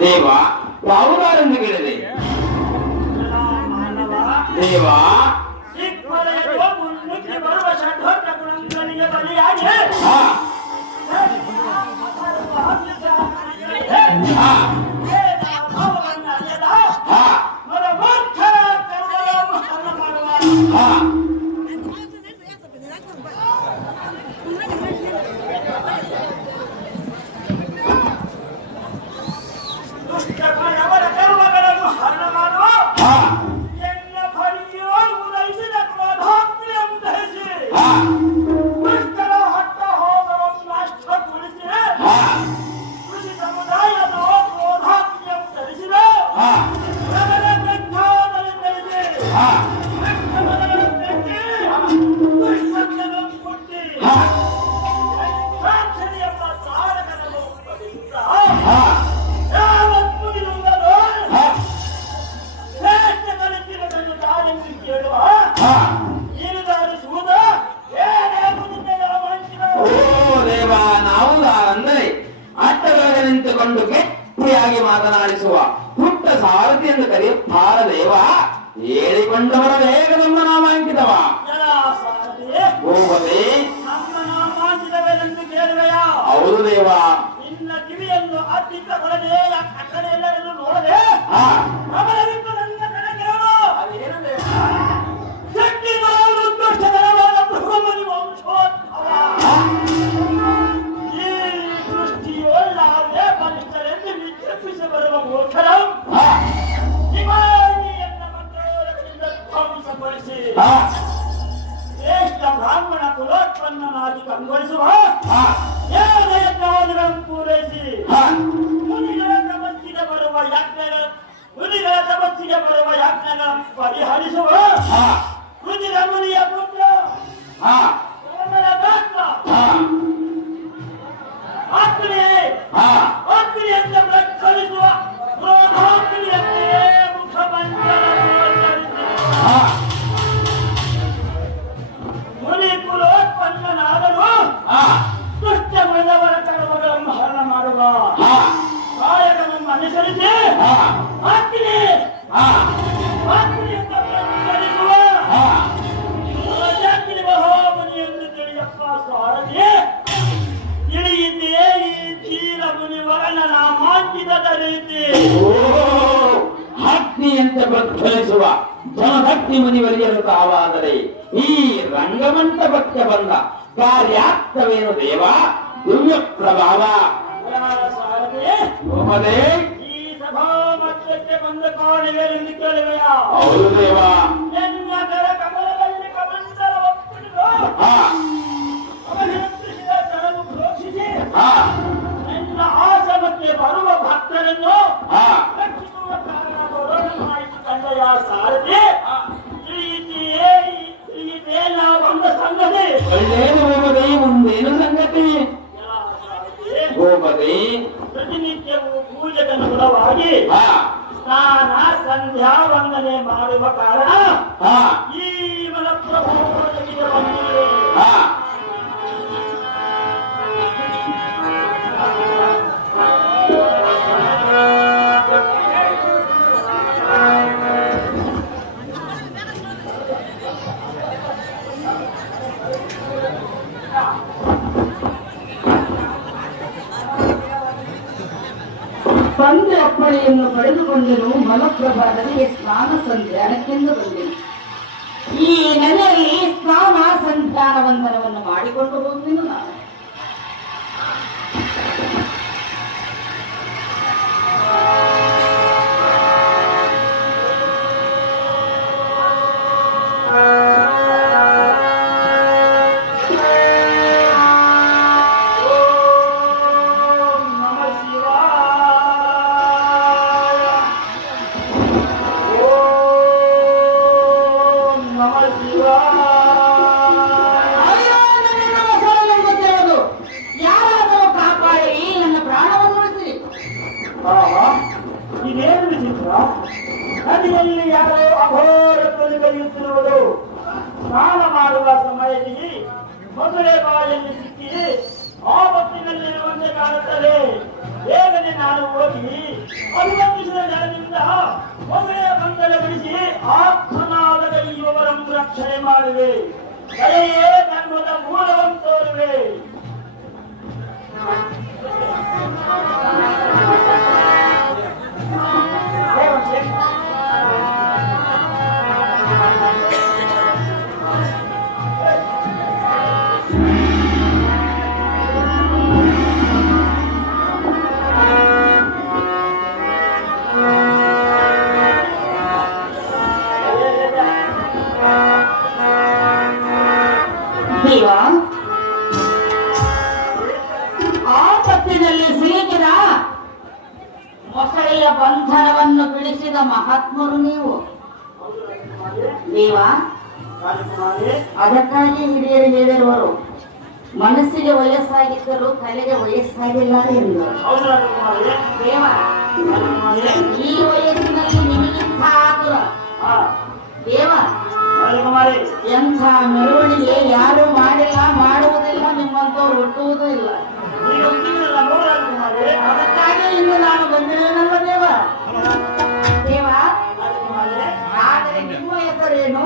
ದೇವ ಯಾವುದಾರೆಂದು ಕೇಳಿದೆ ದೇವ ನಿಂತುಕೊಂಡು ಗಟ್ಟಿಯಾಗಿ ಮಾತನಾಡಿಸುವ ಪುಟ್ಟ ಸಾರಥಿ ಎಂದು ಕರೆಯುತ್ತಾರ ದೇವ. ಹೇಳಿಕೊಂಡವರ ಬೇಗ ನಮ್ಮ ನಾಮಾಂಕಿತವ ಹೋಗದೆ ಹೌದು ದೇವ. ನಿನ್ನ ಕಿವಿಯನ್ನು ಅತ್ತಿತ್ತ ಹೊರಗೆ ಅಕ್ಕಡೆ ಎಲ್ಲರನ್ನು ನೋಡದೆ ಶ್ರೇಷ್ಠ ಬ್ರಾಹ್ಮಣ ಕುಲೋತ್ಪನ್ನನಾಗಿ ಕಂಗೊಳಿಸುವ ಪೂರೈಸಿ ಮುನಿಗಳ ತಪಸ್ಸಿಗೆ ಬರುವ ಯಾಜ್ಞೆಗಳ ಪರಿಹರಿಸುವ ರುಚಿರ ಮುನಿಯ ಪುತ್ರ ಅಗ್ನಿಯಿಂದ ಪ್ರಜ್ವಲಿಸುವ ಕ್ರೋಧಾಗ್ನಿಯಂತೆಯೇ ಮುನಿ ಕುಲೋತ್ಪನ್ನನಾದರೂ ದುಷ್ಟ ಮೃದವರ ಕರ್ಮಗಳನ್ನು ಹರಣ ಮಾಡುವ ಕಾಯಕವನ್ನು ಅನುಸರಿಸಿ ಅಗ್ನಿಯಿಂದ ಪ್ರಜ್ವಲಿಸುವ ಅಗ್ನಿ ಮಹಾಮುನಿ ಎಂದು ತಿಳಿಯಪ್ಪ ಸಾರಥಿ. ತಿಳಿಯಿತೆಯೇ ಈ ಧೀರ ಮುನಿವರನ ನಾಮಾಂಕಿತದ ರೀತಿ. ಅಗ್ನಿಯಂತೆ ಪ್ರಜ್ವಲಿಸುವ ಜನದಗ್ನಿ ಮುನಿವರಿಯರು ತಾವಾದರೆ ಈ ರಂಗಮಂಟಪಕ್ಕೆ ಬಂದ ಕಾರ್ಯಾರ್ಥವೇನು ದೇವ? ದಿವ್ಯ ಪ್ರಭಾವ ಈ ಸಭಾ ಮಧ್ಯಕ್ಕೆ ಬಂದ ಕಾಣಿವೆಂದು ಕೇಳುವೆಯ? ಹೌದು ದೇವ. ಎನ್ನ ಕರ ಕಮಲದಲ್ಲಿ ಕಮಂಡಲ ಒಪ್ಪಿಟ್ಟು ಅವನಿಂದ ತನಗೂ ಪ್ರೋಕ್ಷಿಸಿ ಎನ್ನ ಆಶ್ರಮಕ್ಕೆ ಬರುವ ಭಕ್ತರನ್ನು ರಕ್ಷಿಸುವ ಕಾರಣ ಬರೋಣಮಾಯಿತು ಕಂಡಯ ಸಾರಥಿ. ಒಂದು ಸಂಗತಿ ಒಳ್ಳೆಯದು ಹೋಗದೆ ಮುಂದೇನು ಸಂಗತಿ ಹೋಗದೆ ಪ್ರತಿನಿತ್ಯವೂ ಪೂಜೆಗನುಗುಣವಾಗಿ ಸ್ನಾನ ಸಂಧ್ಯಾ ವಂದನೆ ಮಾಡುವ ಕಾರಣ ಈ ಮಲಪ್ರಭು ಬಂದಿದೆ. ತಂದೆ ಅಪ್ಪಣೆಯನ್ನು ಪಡೆದುಕೊಂಡನು ಮಲಪ್ರಭಾ ನನಗೆ ಸ್ನಾನ ಸಂಧ್ಯಾನಕ್ಕೆಂದು ಬಂದೆನು. ಈ ನೆಲೆಯಲ್ಲಿ ಸ್ನಾನ ಸಂಧ್ಯಾನ ವಂದನವನ್ನು ಮಾಡಿಕೊಂಡು ಹೋಗುವೆನು ನಾನು. ಇದೇನು ವಿಚಿತ್ರ? ನದಿಯಲ್ಲಿ ಯಾರೋ ಅಘೋರ ಕಲಿಯುತ್ತಿರುವುದು. ಸ್ನಾನ ಮಾಡುವ ಸಮಯದಲ್ಲಿ ಮಧುರೆ ಬಾಯಲ್ಲಿ ಸಿಕ್ಕಿ ಆಪತ್ತಿನಲ್ಲಿರುವಂತೆ ಕಾಣುತ್ತದೆ. ಬೇಗನೆ ನಾನು ಹೋಗಿ ಅಭಿನಂದಿಸಿದ ಜನರಿಂದ ಹೊಸೆಯ ಬಂಧನ ಬಿಡಿಸಿ ಆತ್ಮನಾದ ಕೈಯುವವರನ್ನು ರಕ್ಷಣೆ ಮಾಡುವೆ. ದಯೆಯೇ ಧರ್ಮದ ಮೂಲವನ್ನು ತೋರುವೆ. ದೇವ, ಆಪತ್ತಿನಲ್ಲಿ ಸಿಲುಕಿದ ಮೊಸಳೆಯ ಬಂಧನವನ್ನು ಬಿಡಿಸಿದ ಮಹಾತ್ಮರು ನೀವು ದೇವ. ಅದಕ್ಕಾಗಿ ಹಿರಿಯರು ಹೇಳಿರುವರು, ಮನಸ್ಸಿಗೆ ವಯಸ್ಸಾಗಿದ್ದರೂ ತಲೆಗೆ ವಯಸ್ಸಾಗಿಲ್ಲ ಎಂದು. ದೇವ, ಈ ವಯಸ್ಸಿನಲ್ಲಿ ನಿಮಗಿಂತ ಆತುರ ದೇವ. ಎಂಥ ಮೆರವಣಿಗೆ ಯಾರು ಮಾಡಿಲ್ಲ, ಮಾಡುವುದಿಲ್ಲ, ನಿಮ್ಮಂತವ್ರು ಹುಟ್ಟುವುದೂ ಇಲ್ಲ. ಅದಕ್ಕಾಗಿ ಇನ್ನು ನಾನು ಬಂದಿದ್ದೇನಲ್ಲ ದೇವ. ದೇವ, ಆದರೆ ನಿಮ್ಮ ಹೆಸರೇನು?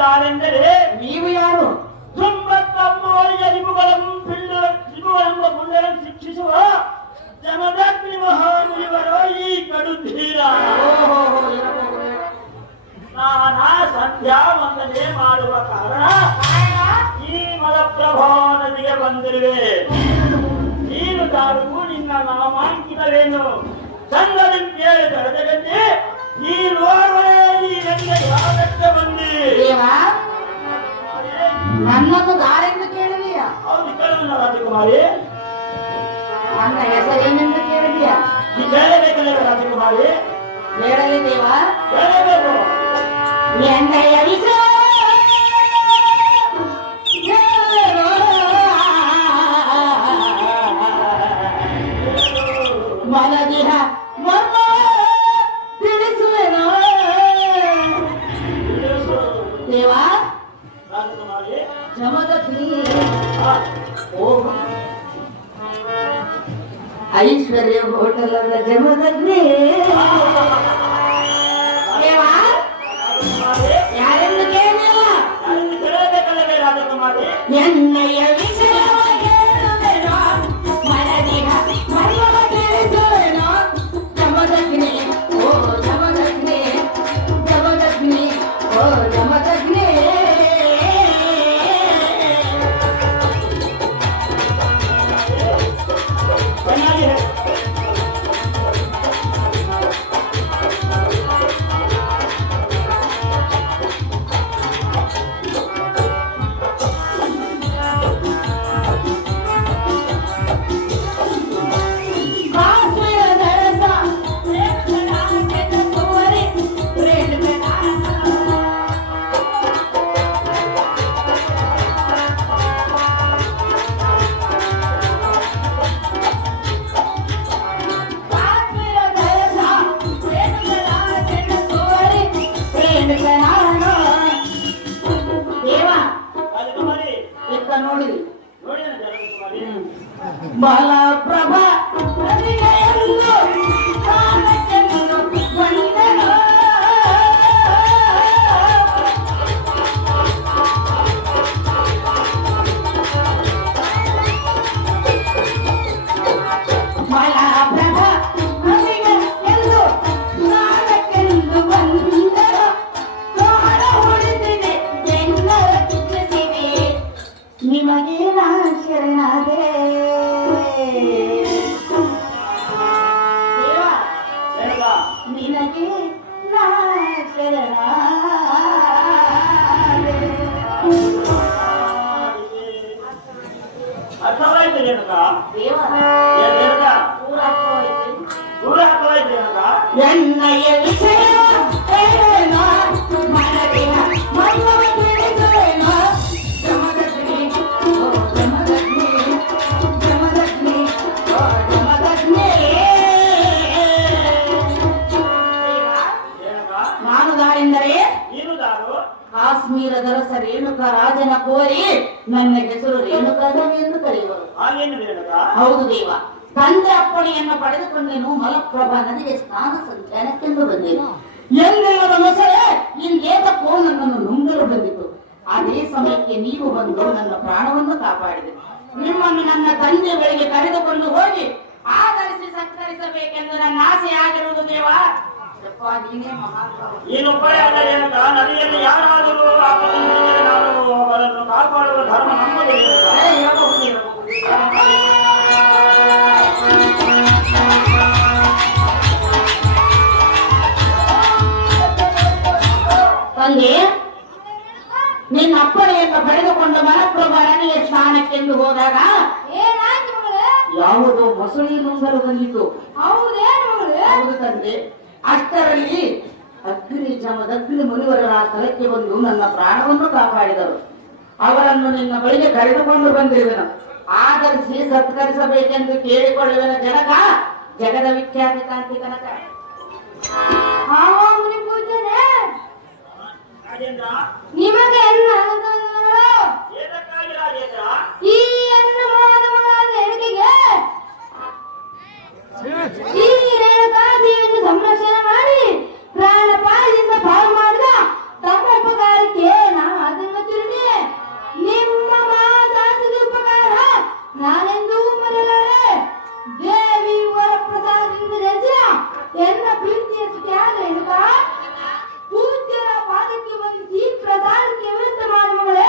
ನಾನೆಂದರೆ ನೀವು ಯಾರು? ತುಂಬತ್ತಮ್ಮೋರಿಗೆ ರಿಬುಗಳೆಂಬ ಗುಂಡನ್ನು ಶಿಕ್ಷಿಸುವ ಜಮದಗ್ನಿ ಮಹಾಮುನಿವರು ಈ ಕಡು ಧೀರ. ನಾನಾ ಸಂಧ್ಯಾ ವಂದನೆ ಮಾಡುವ ಕಾರಣ ಈ ಮಲಪ್ರಭಾ ನದಿಗೆ ಬಂದಿರುವೆ. ನೀನು ತಾವು ನಿನ್ನ ನಾಮಾಂಕಿತವೇನು? ಚಂದದಂತೆ ಬೆಳೆದಗಂತೆ ಈ ನೋರ್ವೇ ನೀ ನನಗೆ ಯಾವತ್ತ ಬಂದಿ? ನನ್ನನ್ನು ದಾರೆಂದು ಕೇಳಿದೆಯಾ? ಹೌದು, ಕೇಳುವ ರಾಜಕುಮಾರಿ. ನನ್ನ ಹೆಸರೇನೆಂದು ಕೇಳಿ ಕೇಳಿದ್ಯಾ? ನೀ ಕೇಳಲೇಬೇಕಲ್ಲ ರಾಜಕುಮಾರಿ, ಹೇಳಲಿ ದೇವ. ಕೇಳಲೇಬೇಕು. ಎಣ್ಣೆಯ ವಿಷ ಮಲಗಿಹ ಮರ್ಮ ತಿಳಿಸುವೆನೋ ದೇವ. ರಾಜಕುಮಾರಿ, ಜಮದಗ್ನಿ ಆ, ಐಶ್ವರ್ಯ ಹೋಟೆಲ್ ಅದ ಜಮದಗ್ನಿ ದೇವ. ರಾಜಕುಮಾರಿ, ಯಾರೆಂದು ಕೇಳಿಲ್ಲ. ಯಾರಿಂದ ಕೇಳಲೇಬೇಕಲ್ಲವೇ ರಾಜಕುಮಾರಿ? ಎಣ್ಣೆಯ ವಿಷಯವ ಕೇಳುವೆನೋ, ಮಲಗಿಹ ಮರ್ಮವ ತಿಳಿಸುವೆನೋ. ಜಮದಗ್ನಿ ಓ ಜಮದಗ್ನಿ, ಜಮದಗ್ನಿ ಓ ಜಮದಗ್ನಿ. ಚೆನ್ನಾಗಿ ಹೇಳು. ದೇವ ರಾಜಕುಮಾರಿ, ಇತ್ತ ನೋಡಿ. ನೋಡಿದ ರಾಜಕುಮಾರಿ, ಬಲಪ್ರಭ ನದಿಗೆ ಎಂದು ಕಾಲಕ್ಕೆಂದು ಬಂದನು. ಬಲಪ್ರಭ ನದಿಗೆ ಎಂದು ಕಾಲಕ್ಕೆಂದು ಬಂದನು. ಕಾಲ ಉಳಿದಿದೆ ಬೆನ್ನ ರಕ್ಷಿಸಿವೆ, ನಿಮಗೆ ನಾ ಶರಣಾದೆ. ದೇವ ಹೇಳುವ. ನಿನಗೆ ನಾ ಶರಣಾದೆ. ಅರ್ಥವಾಯ್ತು ರೇಣುಕ? ದೇವ ಏನ್ ರೇಣುಕ? ಪೂರ ಅರ್ಥವಾಯಿತು. ದೂರ ಅರ್ಥವಾಯ್ತು ರೇಣುಕ? ಎಣ್ಣೆಯ ವಿಷಯ ಹೇಳೇನೋ, ಮನದಿನ ಮರ್ಮವ ತಿಳಿಸುವೆನೋ. ಜಮದಗ್ನಿ ಓ ಜಮದಗ್ನಿ, ಜಮದಗ್ನಿ ಓ ಜಮದಗ್ನಿ. ರೇಣುಕ, ನಾನು ದಾರೆಂದರೆ ನೀನು ದಾರು. ಕಾಶ್ಮೀರದ ರಸ ರೇಣುಕ ರಾಜನ ಕೋರಿ ನನ್ನ ಹೆಸರು ರೇಣುಕಾದೇವಿ ಎಂದು ಕರೆಯುವರು. ಹಾಗೇನು ರೇಣುಕ? ಹೌದು ದೇವ. ತಂದೆ ಅಪ್ಪಣೆಯನ್ನು ಪಡೆದುಕೊಂಡೆನು. ಮಲಪ್ರಭಾ ನದಿಗೆ ಸ್ನಾನ ಸಂಚಾರಕ್ಕೆಂದು ಬಂದೆನು. ಎಂದೆಲ್ಲದ ಮೊಸಳೆ ಇಂದೇತಕ್ಕೋ ನನ್ನನ್ನು ನುಂಗಲು ಬಂದಿತು. ಅದೇ ಸಮಯಕ್ಕೆ ನೀವು ಬಂದು ನನ್ನ ಪ್ರಾಣವನ್ನು ಕಾಪಾಡಿದೆ. ನಿಮ್ಮನ್ನು ನನ್ನ ತಂದೆ ಬಳಿಗೆ ಕರೆದುಕೊಂಡು ಹೋಗಿ ಆಧರಿಸಿ ಸತ್ಕರಿಸಬೇಕೆಂದು ನನ್ನ ಆಸೆ ಆಗಿರುವುದು ದೇವ. ಯಪ್ಪ, ನೀನೇ ಮಹಾತ್ಮ. ನೀನೊಬ್ಬಳೇ ಅಲ್ಲ ರೇಣುಕ, ನದಿಯಲ್ಲಿ ಯಾರಾದರೂ ಆಪತ್ತಿದ್ದರೆ ನಾವು ಅವರನ್ನು ಕಾಪಾಡುವ ಧರ್ಮ ನಮ್ಮದು ರೇಣುಕ. ಇರಬಹುದು, ಇರಬಹುದು. ತಂದೆ, ನಿನ್ನ ಅಪ್ಪಣೆಯನ್ನು ಪಡೆದುಕೊಂಡು ಮಲಪ್ರಭಾ ನದಿಯ ಸ್ನಾನಕ್ಕೆಂದು ಹೋದಾಗ ಏನಾಯ್ತು ಮಗಳೇ? ಯಾವುದೋ ಮೊಸಳಿ ನುಂಗಲು ಬಂದಿತು. ಹೌದೇನು ಮಗಳೇ? ಹೌದು ತಂದೆ. ಅಷ್ಟರಲ್ಲಿ ಅಗ್ನಿ ಜಮದಗ್ನಿ ಮುನಿವರರ ಸ್ಥಳಕ್ಕೆ ಬಂದು ನನ್ನ ಪ್ರಾಣವನ್ನು ಕಾಪಾಡಿದರು. ಅವರನ್ನು ನಿನ್ನ ಬಳಿಗೆ ಕರೆದುಕೊಂಡು ಬಂದಿರುವೆನು. ಆಧರಿಸಿ ಸತ್ಕರಿಸಬೇಕೆಂದು ಕೇಳಿಕೊಳ್ಳುವೆನ ಜನಕ, ಜಗದ ವಿಖ್ಯಾತಿ ಕಾಂತಿ ಕನಕ. ಮುನಿ ಪೂಜನೆ ರಾಜೇಂದ್ರ, ನಿಮಗೆ ಎಲ್ಲ ಅನುದಾನಗಳು ಏನಕ್ಕಾಗಿ ರಾಜೇಂದ್ರ? ಈ ಹೆಣ್ಣು ಮೋಹದ ಮಗಳ ಹೆಣಿಕೆಗೆ ಈ ರೇಣುಕಾದೇವಿಯನ್ನು ಸಂರಕ್ಷಣೆ ಮಾಡಿ ಪ್ರಾಣಪಾಯದಿಂದ ಪಾರು ಮಾಡಿದ ತಮ್ಮ ಉಪಕಾರಕ್ಕೆ ನಾ ಅದನ್ನು ತಿರುಗಿ ನಿಮ್ಮ ಮಾತಾಸಿದ ಉಪಕಾರ ನಾನೆಂದೂ ಮರೆಯಲಾರೆ. ದೇವಿ ವರಪ್ರಸಾದದಿಂದ ಜನಿಸಿದ ಎನ್ನ ಪ್ರೀತಿಯ ತ್ಯಾಗ ರೇಣುಕ ಪೂಜ್ಯರ ಪಾದಕ್ಕೆ ಬಂದಿಸಿ ಪ್ರಸಾದಕ್ಕೆ ವ್ಯವಸ್ಥೆ ಮಾಡಿ ಮಗಳೇ.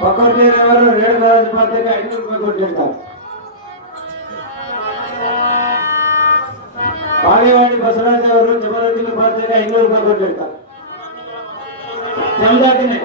ಪಕೋಟಿಯವರು ರೇಣುಕಾರಾಜ್ ಪಾತ್ರೆಗೆ 500 ರೂಪಾಯಿ ಕೊಟ್ಟಿರ್ತಾರೆ. ಬಾಗೇವಾಡಿ ಬಸವರಾಜ್ ಅವರು ಜಬರದಸ್ತಿ ಪಾತ್ರೆಗೆ 500 ರೂಪಾಯಿ ಕೊಟ್ಟಿರ್ತಾರೆ. ಜಮದಾಟಿನೇ